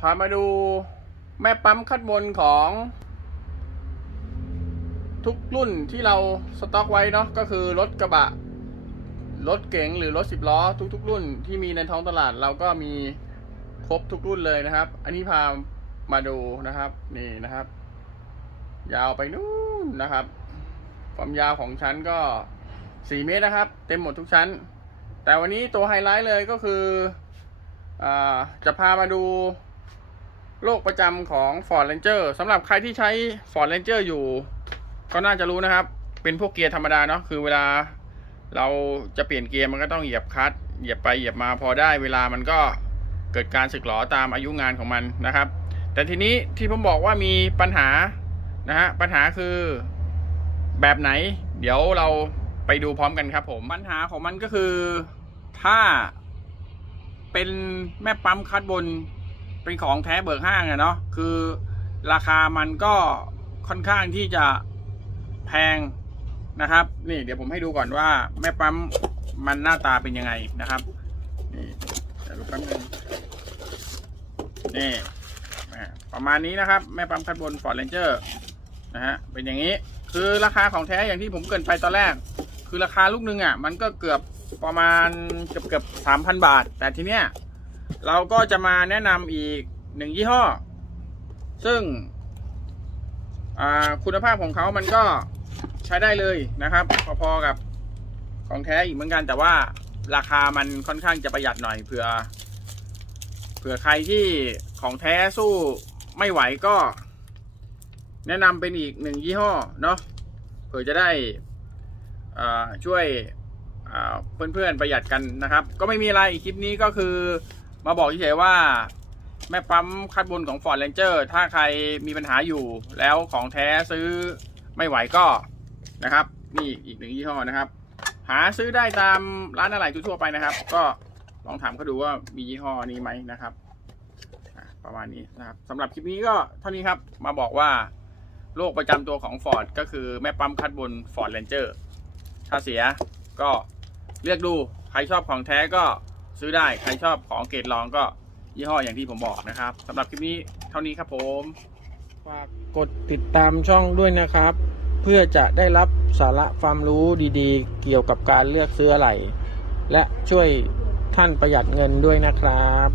พามาดูแม่ปั๊มคัดบนของ ทุกรุ่นที่เราสต็อกไว้เนาะก็คือรถกระบะ รถเก๋งหรือรถสิบล้อ ทุกๆ รุ่นที่มีในท้องตลาดเราก็มีครบทุกรุ่นเลยนะครับ อันนี้พามาดูนะครับนี่นะครับ ยาวไปนู่นนะครับ ความยาวของชั้นก็4เมตรนะครับ เต็มหมดทุกชั้น แต่วันนี้ตัวไฮไลท์เลยก็คืออจะพามาดู โรคประจำของ Ford Ranger สำหรับใครที่ใช้ Ford Ranger อยู่ ก็น่าจะรู้นะครับ เป็นพวกเกียร์ธรรมดาเนาะคือเวลาเราจะเปลี่ยนเกียร์มันก็ต้องเหยียบคัตเหยียบไปเหยียบมาพอได้เวลามันก็เกิดการสึกหรอตามอายุงานของมันนะครับ แต่ทีนี้ที่ผมบอกว่ามีปัญหานะฮะปัญหาคือแบบไหน เดี๋ยวเราไปดูพร้อมกันครับผมปัญหาของมันก็คือถ้าเป็นแม่ปั๊มคัดบน เป็นของแท้เบิกห้างอะเนาะคือราคามันก็ค่อนข้างที่จะแพงนะครับ นี่เดี๋ยวผมให้ดูก่อนว่าแม่ปั๊มมันหน้าตาเป็นยังไงนะครับ นี่เดี๋ยวดูแป๊บนึงนี่ประมาณนี้นะครับ แม่ปั๊มคัดบน Ford Ranger นะฮะเป็นอย่างนี้คือราคาของแท้อย่างที่ผมเกินไปตอนแรก คือราคาลูกหนึงอะ มันก็เกือบประมาณเกือบเกือบสามพันบาท แต่ทีเนี้ย เราก็จะมาแนะนำอีกหนึ่งยี่ห้อ ซึ่งคุณภาพของเขามันก็ใช้ได้เลยนะครับ พอๆกับของแท้อีกเหมือนกัน แต่ว่าราคามันค่อนข้างจะประหยัดหน่อยเผื่อ เผื่อใครที่ของแท้สู้ไม่ไหวก็ แนะนำเป็นอีกหนึ่งยี่ห้อเนาะเผื่อจะได้ช่วยเพื่อนๆประหยัดกันนะครับ ก็ไม่มีอะไรอีกคลิปนี้ก็คือ มาบอกเฉยๆว่า แม่ปั๊มคัดบนของ Ford Ranger ถ้าใครมีปัญหาอยู่ แล้วของแท้ซื้อไม่ไหวก็นะครับ นี่อีกหนึ่งยี่ห้อนะครับ หาซื้อได้ตามร้านอะไหล่ทั่วไปนะครับ ก็ลองถามเขาดูว่ามียี่ห้อนี้ไหมนะครับประมาณนี้นะครับสำหรับคลิปนี้ก็เท่านี้ครับมาบอกว่าโรคประจำตัวของ Ford ก็คือแม่ปั๊มคัดบน Ford Ranger ถ้าเสียก็เลือกดู ใครชอบของแท้ก็ ซื้อได้ใครชอบของเกรดรองก็ยี่ห้ออย่างที่ผมบอกนะครับสำหรับคลิปนี้เท่านี้ครับผมฝากกดติดตามช่องด้วยนะครับ เพื่อจะได้รับสาระความรู้ดีๆ เกี่ยวกับการเลือกซื้ออะไร และช่วยท่านประหยัดเงินด้วยนะครับ